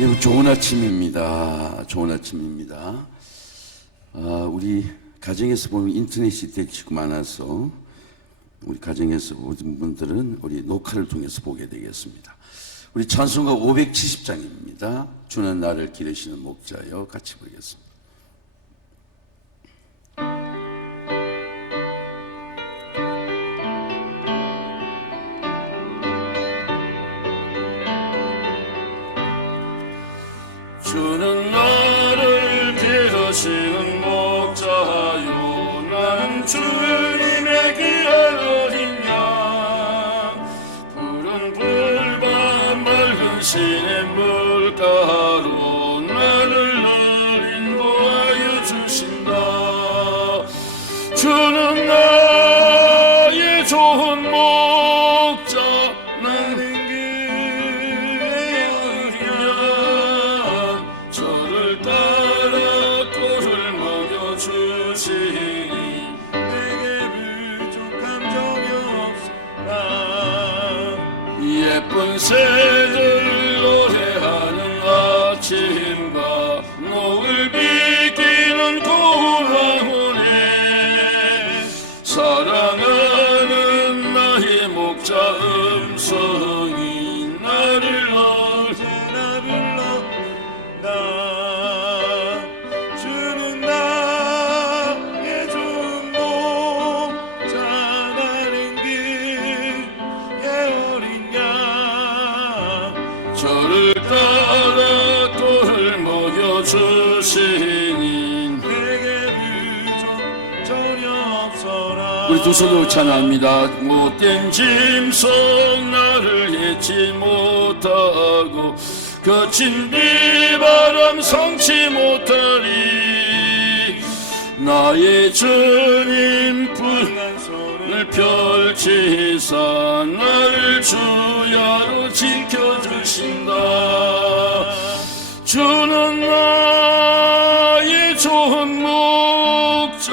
여러분 좋은 아침입니다. 좋은 아침입니다. 우리 가정에서 보면 인터넷이 되게 많아서 우리 가정에서 보는 분들은 우리 녹화를 통해서 보게 되겠습니다. 우리 찬송가 570장입니다. 주는 나를 기르시는 목자여. 같이 보겠습니다. 주는 나를 기르시는 목자요, 나는 주님의 귀한 어린 양. 푸른 풀밭 맑은 시냇 물가로 나를 늘 인도하여 주신다. 주는 나의 좋은 목자, 나는 예쁜 새들 노래하는 아침과 목을 비키는 고라오네. 사랑하는 나의 목자 음성이 나를 언제나 불러나. 주는 나의 좋은 목자, 나는 길의 어린 양. 저를 따라 꼴을 먹여주시니 내게 부족 전혀 없어라. 우리 두 손으로 찬양합니다. 못된 짐승 나를 잊지 못하고 거친 비바람 성치 못하리. 나의 주님 푸른 손을 펼치사 나를 주야로 지켜주신다. 주는 나의 좋은 목자,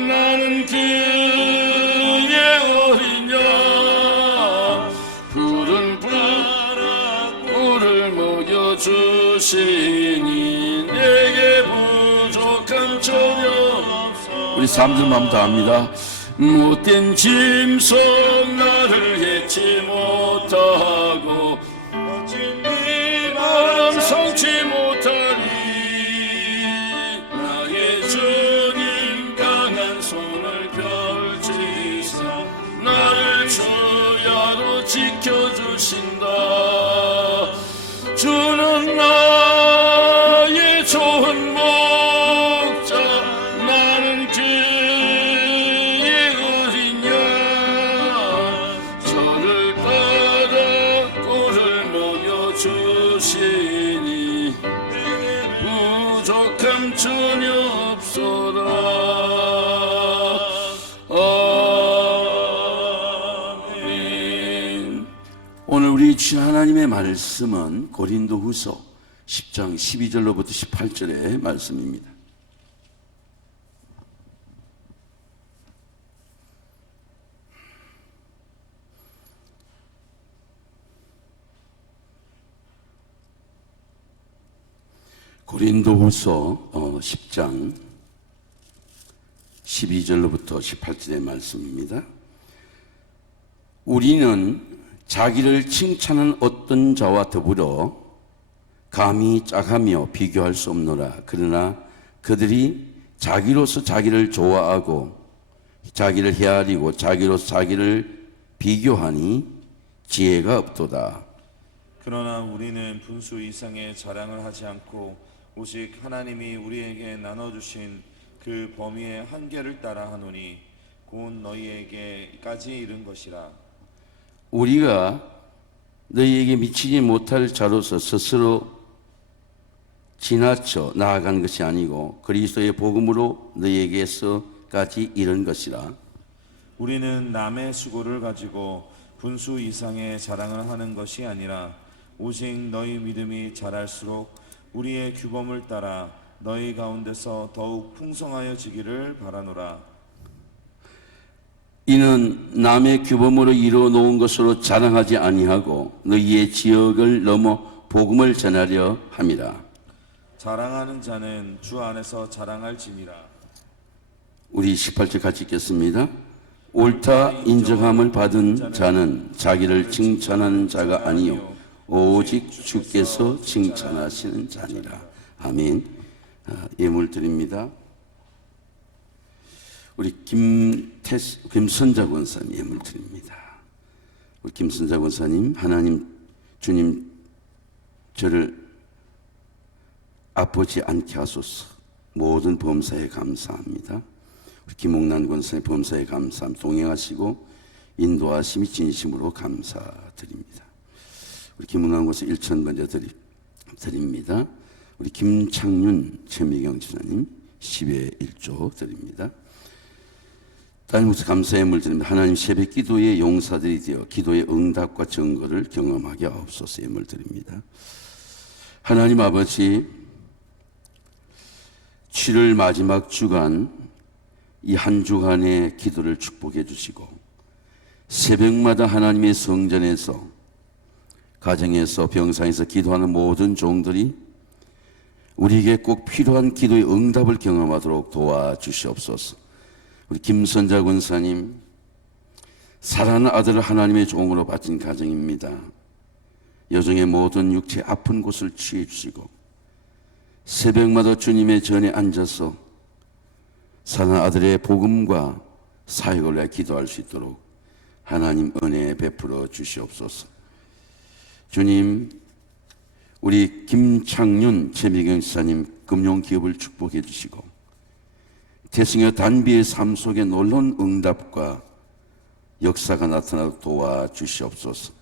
나는 그의 어린 양. 푸른 풀을 먹여주시니 내게 부족한 전혀 없어. 우리 3절만 다 합니다. 못된 짐승 나를 잊지 못하고 거친 비바람 성치 못하리. 나의 주님 강한 손을 펼치사 나를 주야로 지켜주신다. 주는 나의 좋은 목자, 나는 그의 어린 양. 저를 따라 꼴을 먹여주시니 부족함 전혀 없소라. 아멘. 오늘 우리 주 하나님의 말씀은 고린도후서 10장 12절로부터 18절의 말씀입니다. 고린도후서 10장 12절로부터 18절의 말씀입니다. 우리는 자기를 칭찬하는 어떤 자와 더불어 감히 짝하며 비교할 수 없노라. 그러나 그들이 자기로서 자기를 좋아하고 자기를 헤아리고 자기로서 자기를 비교하니 지혜가 없도다. 그러나 우리는 분수 이상의 자랑을 하지 않고 오직 하나님이 우리에게 나눠주신 그 범위의 한계를 따라 하노니 곧 너희에게까지 이른 것이라. 우리가 너희에게 미치지 못할 자로서 스스로 지나쳐 나아간 것이 아니고 그리스도의 복음으로 너희에게서까지 이른 것이라. 우리는 남의 수고를 가지고 분수 이상의 자랑을 하는 것이 아니라 오직 너희 믿음이 자랄수록 우리의 규범을 따라 너희 가운데서 더욱 풍성하여지기를 바라노라. 이는 남의 규범으로 이루어 놓은 것으로 자랑하지 아니하고 너희의 지역을 넘어 복음을 전하려 함이라. 자랑하는 자는 주 안에서 자랑할지니라. 우리 18절 같이 읽겠습니다. 옳다 인정함을 받은 자는 자기를 칭찬하는 자가 아니요 오직 주께서 칭찬하시는 자니라. 아멘. 예물 드립니다. 우리 김선자 권사님 예물 드립니다. 우리 김선자 권사님, 하나님 주님 저를 아프지 않게 하소서. 모든 범사에 감사합니다. 우리 김옥란 권사님 범사에 감사함 동행하시고 인도하심이 진심으로 감사드립니다. 우리 김옥란 권사 1천 먼저 드립니다. 우리 김창윤 최미경 지사님 10의 1조 드립니다. 따님으로서 감사의 물 드립니다. 하나님 새벽 기도의 용사들이 되어 기도의 응답과 증거를 경험하게 하옵소서. 물 드립니다. 하나님 아버지, 7월 마지막 주간 이 한 주간의 기도를 축복해 주시고 새벽마다 하나님의 성전에서 가정에서 병상에서 기도하는 모든 종들이 우리에게 꼭 필요한 기도의 응답을 경험하도록 도와주시옵소서. 우리 김선자 권사님 사랑하는 아들을 하나님의 종으로 바친 가정입니다. 여정의 모든 육체 아픈 곳을 치유해 주시고 새벽마다 주님의 전에 앉아서 사랑하는 아들의 복음과 사역을 위해 기도할 수 있도록 하나님 은혜 베풀어 주시옵소서. 주님, 우리 김창윤 최미경 지사님 금융기업을 축복해 주시고 태승의 단비의 삶 속에 놀라운 응답과 역사가 나타나도록 도와주시옵소서.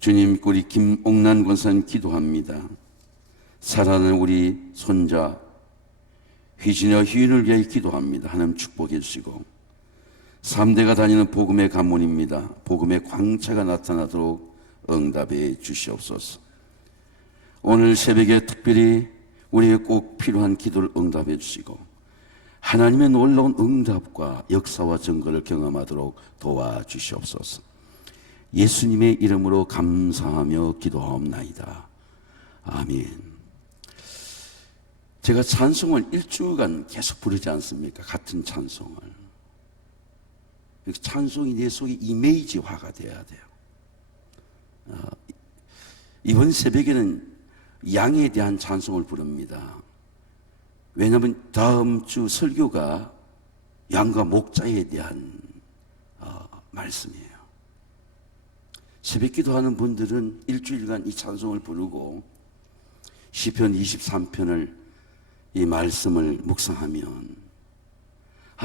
주님, 우리 김옥란 권사님 기도합니다. 사랑하는 우리 손자 휘진이와 휘인을 위해 기도합니다. 하나님 축복해 주시고 3대가 다니는 복음의 가문입니다. 복음의 광채가 나타나도록 응답해 주시옵소서. 오늘 새벽에 특별히 우리에게 꼭 필요한 기도를 응답해 주시고 하나님의 놀라운 응답과 역사와 증거를 경험하도록 도와주시옵소서. 예수님의 이름으로 감사하며 기도하옵나이다. 아멘. 제가 찬송을 일주간 계속 부르지 않습니까? 같은 찬송을. 찬송이 내 속에 이미지화가 돼야 돼요. 이번 새벽에는 양에 대한 찬송을 부릅니다. 왜냐하면 다음 주 설교가 양과 목자에 대한 말씀이에요. 새벽 기도하는 분들은 일주일간 이 찬송을 부르고 시편 23편을 이 말씀을 묵상하면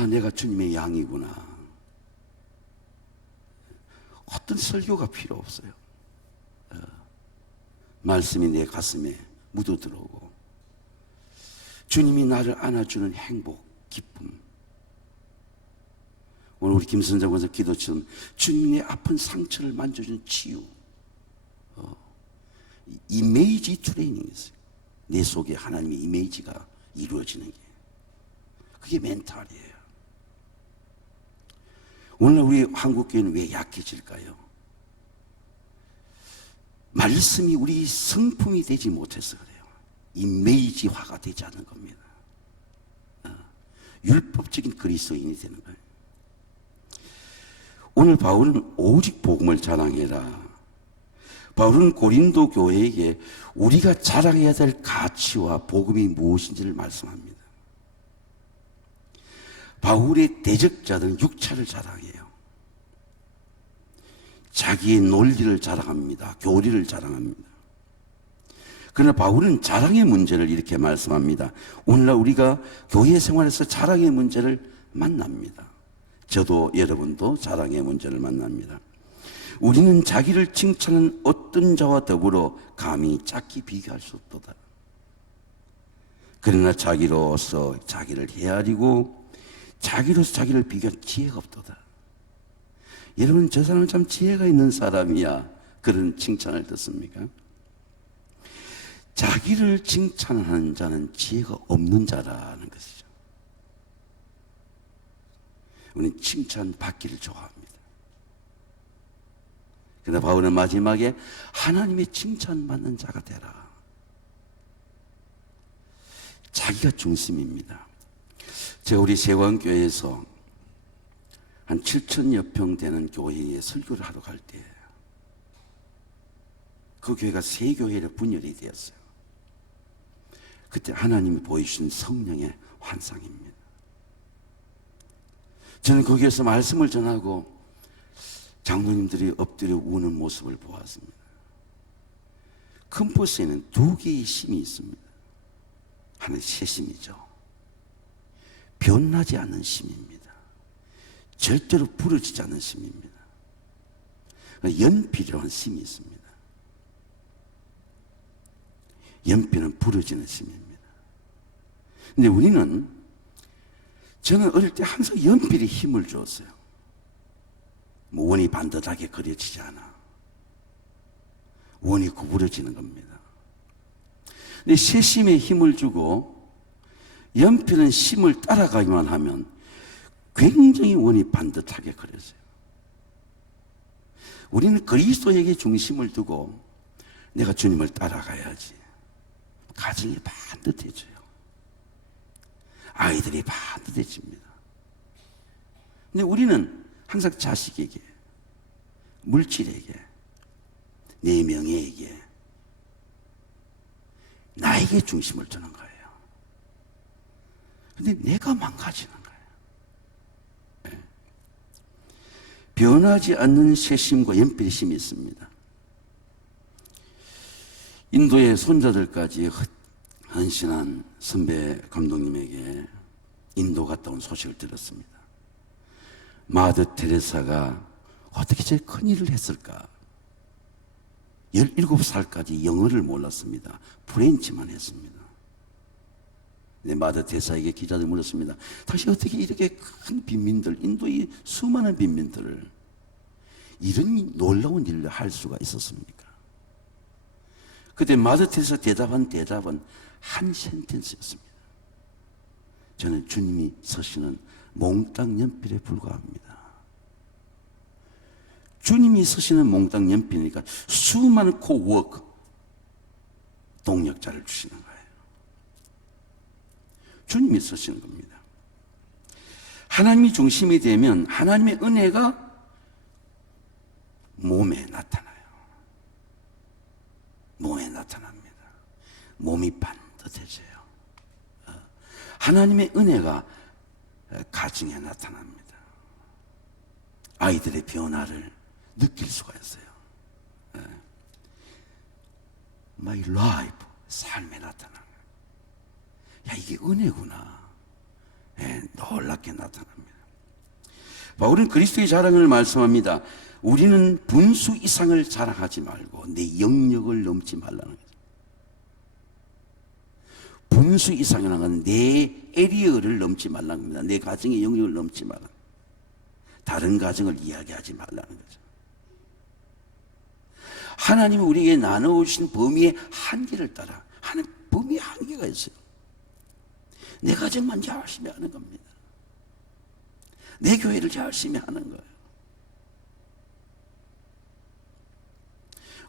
내가 주님의 양이구나. 어떤 설교가 필요 없어요. 말씀이 내 가슴에 묻어들어오고 주님이 나를 안아주는 행복, 기쁨. 오늘 우리 김선장 권사 기도처럼 주님의 아픈 상처를 만져주는 치유. 이미지 트레이닝이 있어요. 내 속에 하나님의 이미지가 이루어지는 게. 그게 멘탈이에요. 오늘 우리 한국교회는 왜 약해질까요? 말씀이 우리 성품이 되지 못해서 그래요. 이미지화가 되지 않은 겁니다. 율법적인 그리스도인이 되는 거예요. 오늘 바울은 오직 복음을 자랑해라. 바울은 고린도 교회에게 우리가 자랑해야 될 가치와 복음이 무엇인지를 말씀합니다. 바울의 대적자들은 육체를 자랑해요. 자기의 논리를 자랑합니다. 교리를 자랑합니다. 그러나 바울은 자랑의 문제를 이렇게 말씀합니다. 오늘날 우리가 교회 생활에서 자랑의 문제를 만납니다. 저도 여러분도 자랑의 문제를 만납니다. 우리는 자기를 칭찬하는 어떤 자와 더불어 감히 작게 비교할 수 없도다. 그러나 자기로서 자기를 헤아리고 자기로서 자기를 비교할 지혜가 없도다. 여러분, 저 사람은 참 지혜가 있는 사람이야. 그런 칭찬을 듣습니까? 자기를 칭찬하는 자는 지혜가 없는 자라는 것이죠. 우리는 칭찬받기를 좋아합니다. 그러나 바울은 마지막에 하나님의 칭찬받는 자가 되라. 자기가 중심입니다. 제가 우리 세왕교회에서 한 7,000여 평 되는 교회에 설교를 하러 갈 때 그 교회가 세 교회로 분열이 되었어요. 그때 하나님이 보여주신 성령의 환상입니다. 저는 거기에서 말씀을 전하고 장로님들이 엎드려 우는 모습을 보았습니다. 큰 버스에는 두 개의 심이 있습니다. 하나는 새심이죠. 변하지 않는 심입니다. 절대로 부러지지 않는 심입니다. 연필이라는 심이 있습니다. 연필은 부러지는 심입니다. 근데 저는 어릴 때 항상 연필에 힘을 줬어요. 원이 반듯하게 그려지지 않아. 원이 구부러지는 겁니다. 근데 새심에 힘을 주고 연필은 심을 따라가기만 하면 굉장히 원이 반듯하게 그려져요. 우리는 그리스도에게 중심을 두고 내가 주님을 따라가야지. 가정이 반듯해져요. 아이들이 반듯해집니다. 근데 우리는 항상 자식에게, 물질에게, 내 명예에게, 나에게 중심을 두는 거예요. 근데 내가 망가지는 거예요. 네. 변하지 않는 새심과 연필의 심이 있습니다. 인도의 손자들까지 헌신한 선배 감독님에게 인도 갔다 온 소식을 들었습니다. 마더 테레사가 어떻게 저 큰일을 했을까? 17살까지 영어를 몰랐습니다. 프렌치만 했습니다. 네, 마더 테레사에게 기자들이 물었습니다. 당신 어떻게 이렇게 큰 빈민들, 인도의 수많은 빈민들을 이런 놀라운 일을 할 수가 있었습니까? 그때 마더 테레사 대답은 한 센텐스였습니다. 저는 주님이 서시는 몽땅 연필에 불과합니다. 주님이 서시는 몽땅 연필이니까 수많은 코워크, 동력자를 주시는 거예요. 주님이 서시는 겁니다. 하나님이 중심이 되면 하나님의 은혜가 몸에 나타나요. 몸에 나타납니다. 몸이 반듯해져요. 하나님의 은혜가 가정에 나타납니다. 아이들의 변화를 느낄 수가 있어요. My life, 삶에 나타나는 거예요. 야, 이게 은혜구나. 놀랍게 나타납니다. 바울은 그리스도의 자랑을 말씀합니다. 우리는 분수 이상을 자랑하지 말고 내 영역을 넘지 말라는 거죠. 분수 이상이라는 건 내 에리어를 넘지 말라는 겁니다. 내 가정의 영역을 넘지 말라. 다른 가정을 이야기하지 말라는 거죠. 하나님이 우리에게 나눠주신 범위의 한계를 따라 하는 범위의 한계가 있어요. 내 가정만 열심히 하는 겁니다. 내 교회를 열심히 하는 거예요.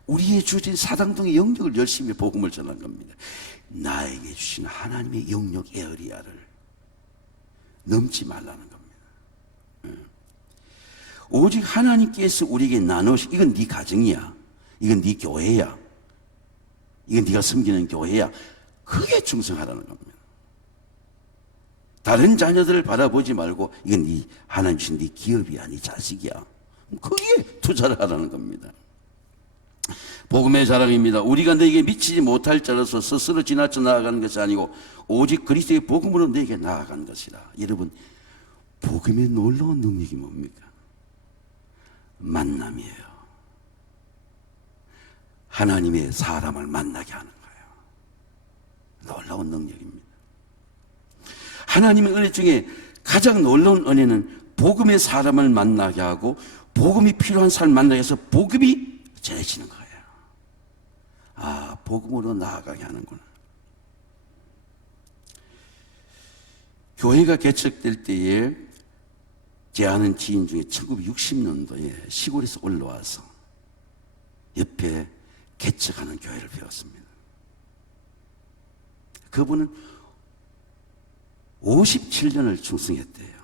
우리의 주어진 사당동의 영역을 열심히 복음을 전한 겁니다. 나에게 주신 하나님의 영역 에어리아를 넘지 말라는 겁니다. 오직 하나님께서 우리에게 나누신, 이건 네 가정이야, 이건 네 교회야, 이건 네가 섬기는 교회야, 그게 충성하라는 겁니다. 다른 자녀들을 바라보지 말고 이건 네 하나님 주신 네 기업이야, 네 자식이야, 거기에 투자를 하라는 겁니다. 복음의 자랑입니다. 우리가 너에게 미치지 못할 자로서 스스로 지나쳐 나아가는 것이 아니고 오직 그리스도의 복음으로 너에게 나아가는 것이라. 여러분, 복음의 놀라운 능력이 뭡니까? 만남이에요. 하나님의 사람을 만나게 하는 거예요. 놀라운 능력입니다. 하나님의 은혜 중에 가장 놀라운 은혜는 복음의 사람을 만나게 하고 복음이 필요한 사람을 만나게 해서 복음이 전해지는 거예요. 아, 복음으로 나아가게 하는구나. 교회가 개척될 때에 제 아는 지인 중에 1960년도에 시골에서 올라와서 옆에 개척하는 교회를 배웠습니다. 그분은 57년을 충성했대요.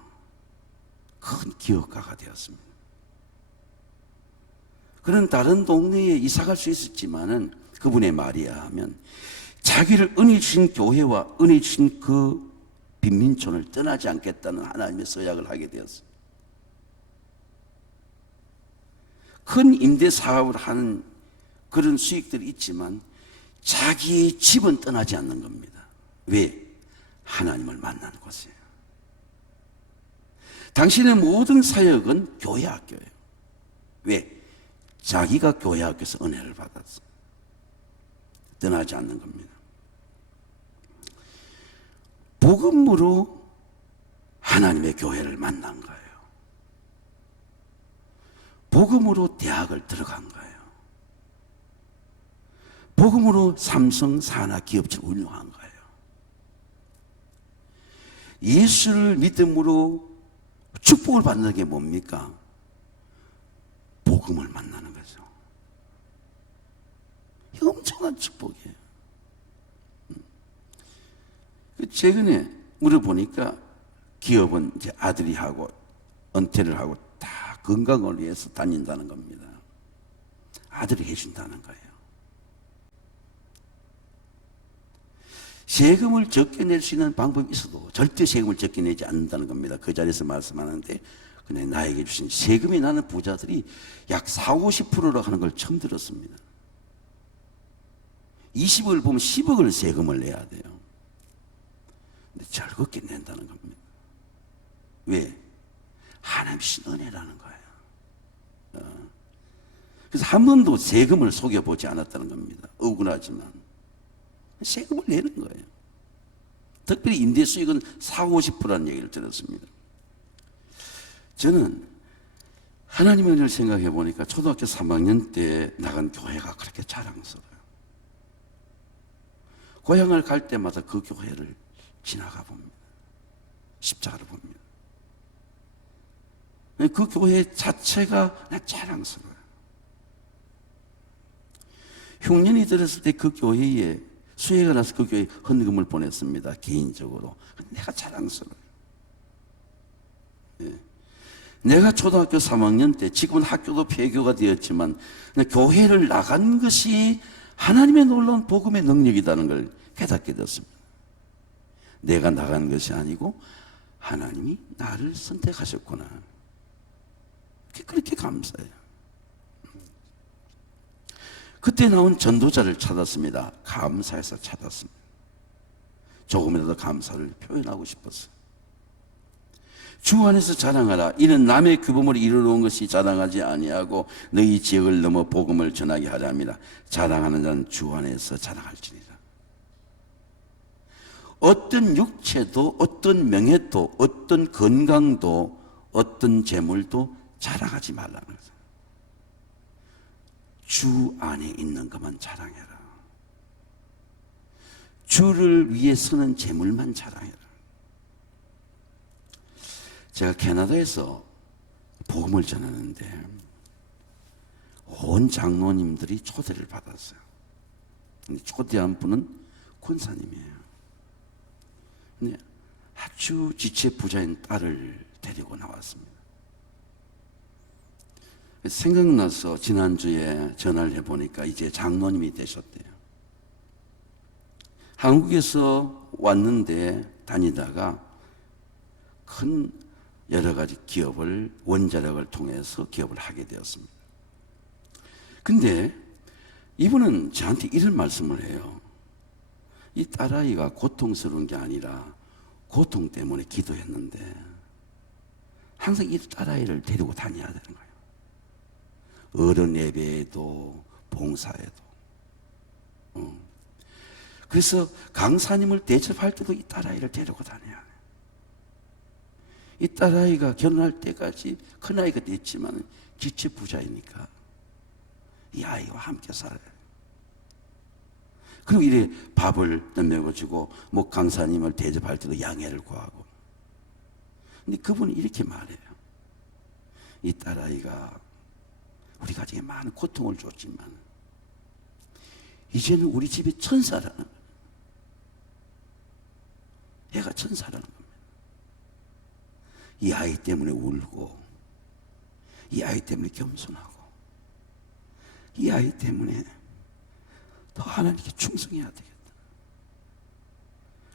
큰 기업가가 되었습니다. 그는 다른 동네에 이사갈 수 있었지만은 그분의 말이야 하면 자기를 은혜 주신 교회와 은혜 주신 그 빈민촌을 떠나지 않겠다는 하나님의 서약을 하게 되었습니다. 큰 임대 사업을 하는 그런 수익들이 있지만 자기의 집은 떠나지 않는 겁니다. 왜? 하나님을 만나는 곳이에요. 당신의 모든 사역은 교회 학교예요. 왜? 자기가 교회 학교에서 은혜를 받았어요. 떠나지 않는 겁니다. 복음으로 하나님의 교회를 만난 거예요. 복음으로 대학을 들어간 거예요. 복음으로 삼성 산하 기업체를 운영한 거예요. 예수를 믿음으로 축복을 받는 게 뭡니까? 복음을 만나는 거죠. 이거 엄청난 축복이에요. 최근에 물어보니까 기업은 이제 아들이 하고 은퇴를 하고 다 건강을 위해서 다닌다는 겁니다. 아들이 해준다는 거예요. 세금을 적게 낼 수 있는 방법이 있어도 절대 세금을 적게 내지 않는다는 겁니다. 그 자리에서 말씀하는데 근데 나에게 주신 세금이 나는 부자들이 약 40~50%로 하는 걸 처음 들었습니다. 20억을 보면 10억을 세금을 내야 돼요. 근데 즐겁게 낸다는 겁니다. 왜? 하나님이 주신 은혜라는 거예요. 그래서 한 번도 세금을 속여보지 않았다는 겁니다. 억울하지만 세금을 내는 거예요. 특별히 임대 수익은 40~50%라는 얘기를 들었습니다. 저는 하나님의 은혜를 생각해 보니까 초등학교 3학년 때 나간 교회가 그렇게 자랑스러워요. 고향을 갈 때마다 그 교회를 지나가 봅니다. 십자가를 봅니다. 그 교회 자체가 자랑스러워요. 흉년이 들었을 때 그 교회에 수해가 나서 그 교회에 헌금을 보냈습니다. 개인적으로. 내가 자랑스러워요. 예. 내가 초등학교 3학년 때 지금은 학교도 폐교가 되었지만 교회를 나간 것이 하나님의 놀라운 복음의 능력이라는 걸 깨닫게 되었습니다. 내가 나간 것이 아니고 하나님이 나를 선택하셨구나. 그렇게 감사해요. 그때 나온 전도자를 찾았습니다. 감사해서 찾았습니다. 조금이라도 감사를 표현하고 싶었어요. 주 안에서 자랑하라. 이는 남의 규범을 이루어온 것이 자랑하지 아니하고 너희 지역을 넘어 복음을 전하게 하려 함이라. 자랑하는 자는 주 안에서 자랑할지니라. 어떤 육체도 어떤 명예도 어떤 건강도 어떤 재물도 자랑하지 말라는 거죠. 주 안에 있는 것만 자랑해라. 주를 위해 서는 재물만 자랑해라. 제가 캐나다에서 복음을 전하는데 온 장로님들이 초대를 받았어요. 근데 초대한 분은 권사님이에요. 근데 아주 지체 부자인 딸을 데리고 나왔습니다. 생각나서 지난주에 전화를 해보니까 이제 장로님이 되셨대요. 한국에서 왔는데 다니다가 큰 여러 가지 기업을 원자력을 통해서 기업을 하게 되었습니다. 근데 이분은 저한테 이런 말씀을 해요. 이 딸아이가 고통스러운 게 아니라 고통 때문에 기도했는데 항상 이 딸아이를 데리고 다녀야 되는 거예요. 어른 예배에도 봉사에도. 그래서 강사님을 대접할 때도 이 딸아이를 데리고 다녀야 돼요. 이 딸아이가 결혼할 때까지 큰아이가 됐지만 지체 부자이니까 이 아이와 함께 살아요. 그리고 이래 밥을 먹여주고 뭐 강사님을 대접할 때도 양해를 구하고. 근데 그분이 이렇게 말해요. 이 딸아이가 우리 가정에 많은 고통을 줬지만 이제는 우리 집에 천사라는 거예요. 얘가 천사라는 겁니다. 이 아이 때문에 울고, 이 아이 때문에 겸손하고, 이 아이 때문에 더 하나님께 충성해야 되겠다.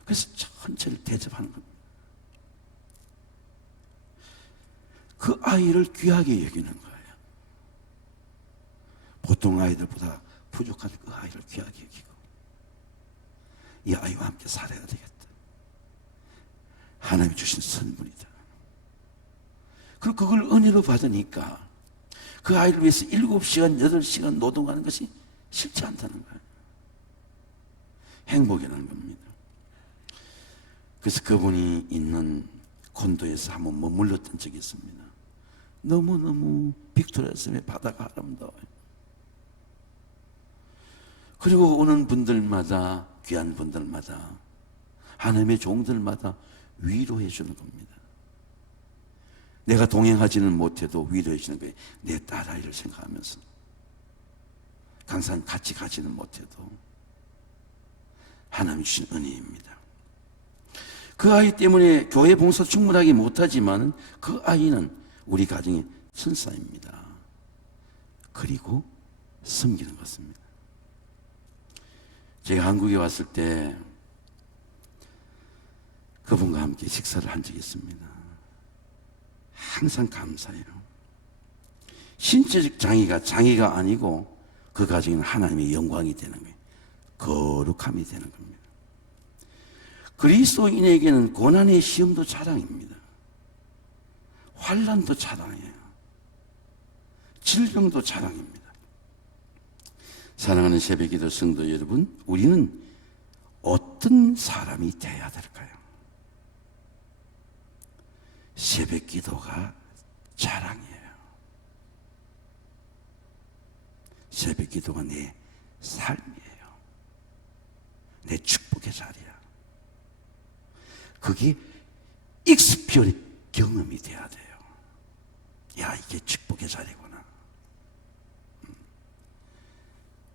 그래서 천천히 대접하는 겁니다. 그 아이를 귀하게 여기는 거예요. 보통 아이들보다 부족한 그 아이를 귀하게 여기고, 이 아이와 함께 살아야 되겠다. 하나님이 주신 선물이다. 그리고 그걸 은혜로 받으니까 그 아이를 위해서 7시간, 8시간 노동하는 것이 싫지 않다는 거예요. 행복이라는 겁니다. 그래서 그분이 있는 콘도에서 한번 머물렀던 적이 있습니다. 너무너무 빅토리아 섬의 바다가 아름다워요. 그리고 오는 분들마다, 귀한 분들마다, 하나님의 종들마다 위로해 주는 겁니다. 내가 동행하지는 못해도 위로해 주는 거예요. 내 딸아이를 생각하면서. 항상 같이 가지는 못해도 하나님이 주신 은혜입니다. 그 아이 때문에 교회 봉사 충분하게 못하지만 그 아이는 우리 가정의 천사입니다. 그리고 섬기는 것입니다. 제가 한국에 왔을 때 그분과 함께 식사를 한 적이 있습니다. 항상 감사해요. 신체적 장애가 아니고 그 가정에는 하나님의 영광이 되는 거예요. 거룩함이 되는 겁니다. 그리스도인에게는 고난의 시험도 자랑입니다. 환난도 자랑이에요. 질병도 자랑입니다. 사랑하는 새벽기도 성도 여러분, 우리는 어떤 사람이 되어야 될까요? 새벽기도가 자랑이에요. 새벽기도가 내 삶이에요. 내 축복의 자리야. 그게 익스피어리 경험이 돼야 돼요. 야, 이게 축복의 자리구나.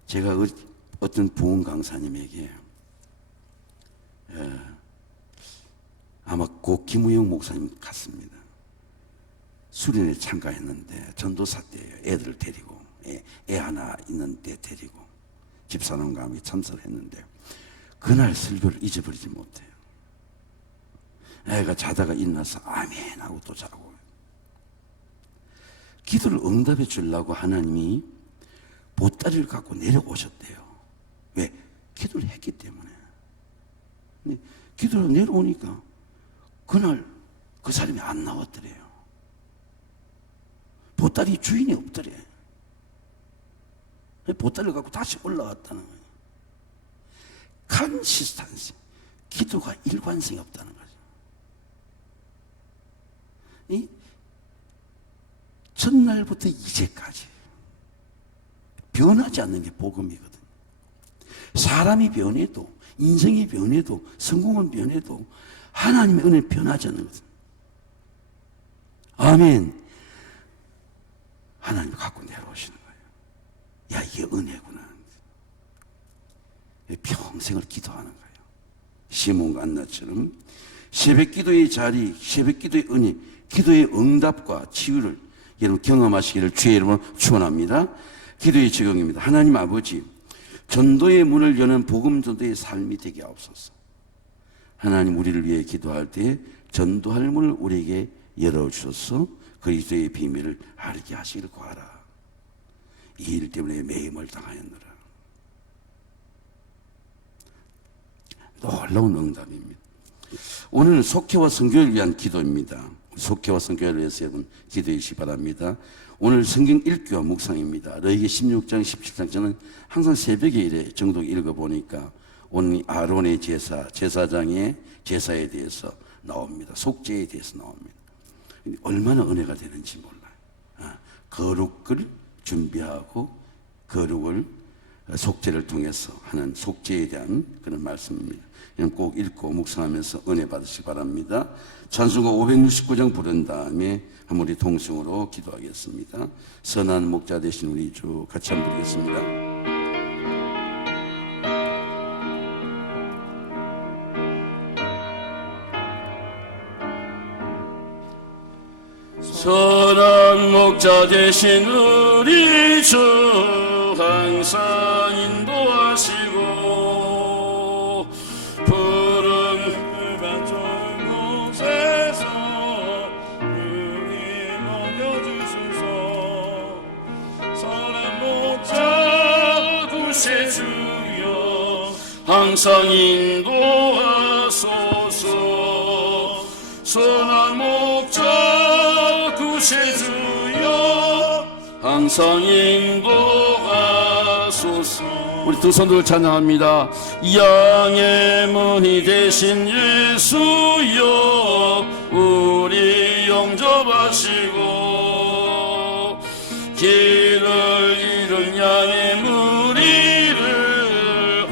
제가 어떤 부흥 강사님에게 아마 고 김우영 목사님 같습니다. 수련회 참가했는데 전도사 때예요. 애들 데리고 애 하나 있는데 데리고 집사람과 함께 참석을 했는데 그날 설교를 잊어버리지 못해요. 애가 자다가 일어나서 아멘 하고 또 자고, 기도를 응답해 주려고 하나님이 보따리를 갖고 내려오셨대요. 왜? 기도를 했기 때문에. 근데 기도를 내려오니까 그날 그 사람이 안 나왔더래요. 보따리 주인이 없더래. 보따리를 갖고 다시 올라왔다는 거예요. 컨시스턴시, 기도가 일관성이 없다는 거죠. 이 첫날부터 이제까지 변하지 않는 게 복음이거든요. 사람이 변해도, 인생이 변해도, 성공은 변해도 하나님의 은혜는 변하지 않는 거죠. 아멘. 하나님이 갖고 내려오시는 거예요. 야, 이게 은혜구나. 평생을 기도하는 거예요. 시몬과 안나처럼 새벽 기도의 자리, 새벽 기도의 은혜, 기도의 응답과 치유를 여러분 경험하시기를 주의 이름으로 축원합니다. 기도의 적용입니다. 하나님 아버지, 전도의 문을 여는 복음 전도의 삶이 되게 하옵소서. 하나님, 우리를 위해 기도할 때 전도할 문을 우리에게 열어주셔서 그리스도의 비밀을 알게 하시기를 구하라. 이 일 때문에 매임을 당하였노라. 놀라운 응답입니다. 오늘은 속회와 선교를 위한 기도입니다. 속회와 선교를 위해서 여러분 기도해 주시기 바랍니다. 오늘 성경 읽기와 묵상입니다. 너에게 16장, 17장 저는 항상 새벽에 이래 정독 읽어보니까 오늘 아론의 제사, 제사장의 제사에 대해서 나옵니다. 속죄에 대해서 나옵니다. 얼마나 은혜가 되는지 몰라요. 거룩을 준비하고 거룩을 속죄를 통해서 하는 속죄에 대한 그런 말씀입니다. 꼭 읽고 묵상하면서 은혜 받으시기 바랍니다. 찬송가 569장 부른 다음에 한 우리 동성으로 기도하겠습니다. 선한 목자 되신 우리 주 같이 한번 부르겠습니다. 선한 목자 되신 우리 주 항상 인도하시고 푸른 좋은 곳에서 우리 먹여주소서. 선한 목자 구세주여 항상 인도하소서. 선한 목자 구세주여 항상 인도하소서. 우리 두 손들을 찬양합니다. 양의 문이 되신 예수여 우리 영접하시고 길을 잃은 양의 무리를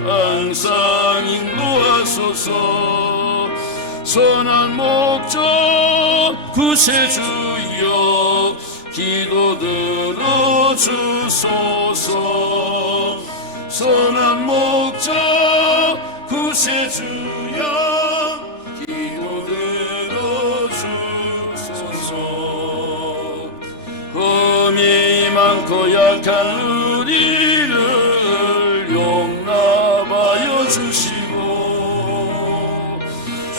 항상 인도하소서. 선한 목자 구세주여 기도 들어주소서. 선한 목자 구세주여 기도 들어주소서. 흠이 많고 약한 우리를 용납하여 주시고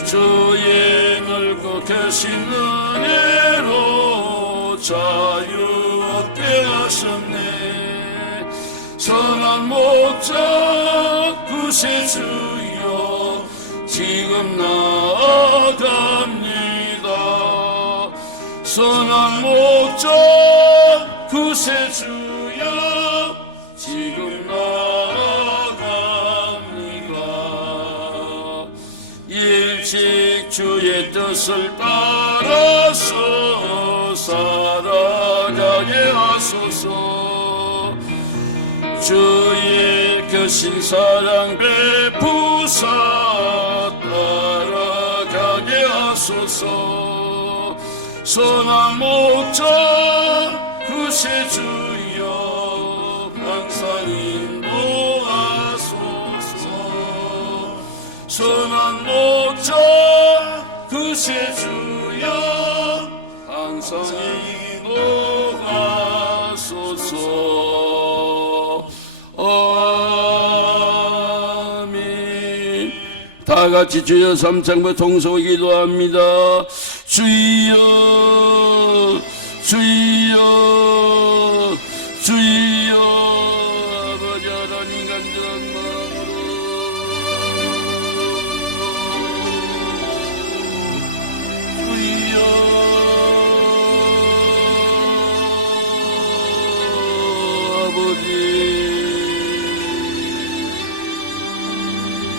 주의 넓고 크신 은혜로 자유 얻게 하셨네. 선한 목자 구세주여 지금 나아갑니다. 선한 목자 구세주여 지금 나아갑니다. 일찍 주의 뜻을 따라서 살아가게 하소서. 주의 크신 사랑 베푸사 따라가게 하소서. 선한 목자 구세주여 항상 인도하소서. 선한 목자 구세주여 항상 인도하소서. 아멘. 다 같이 주여 삼창부 통소 기도합니다. 주여 주여 주여 아버지 하나님 간절한 마음으로 주여 아버지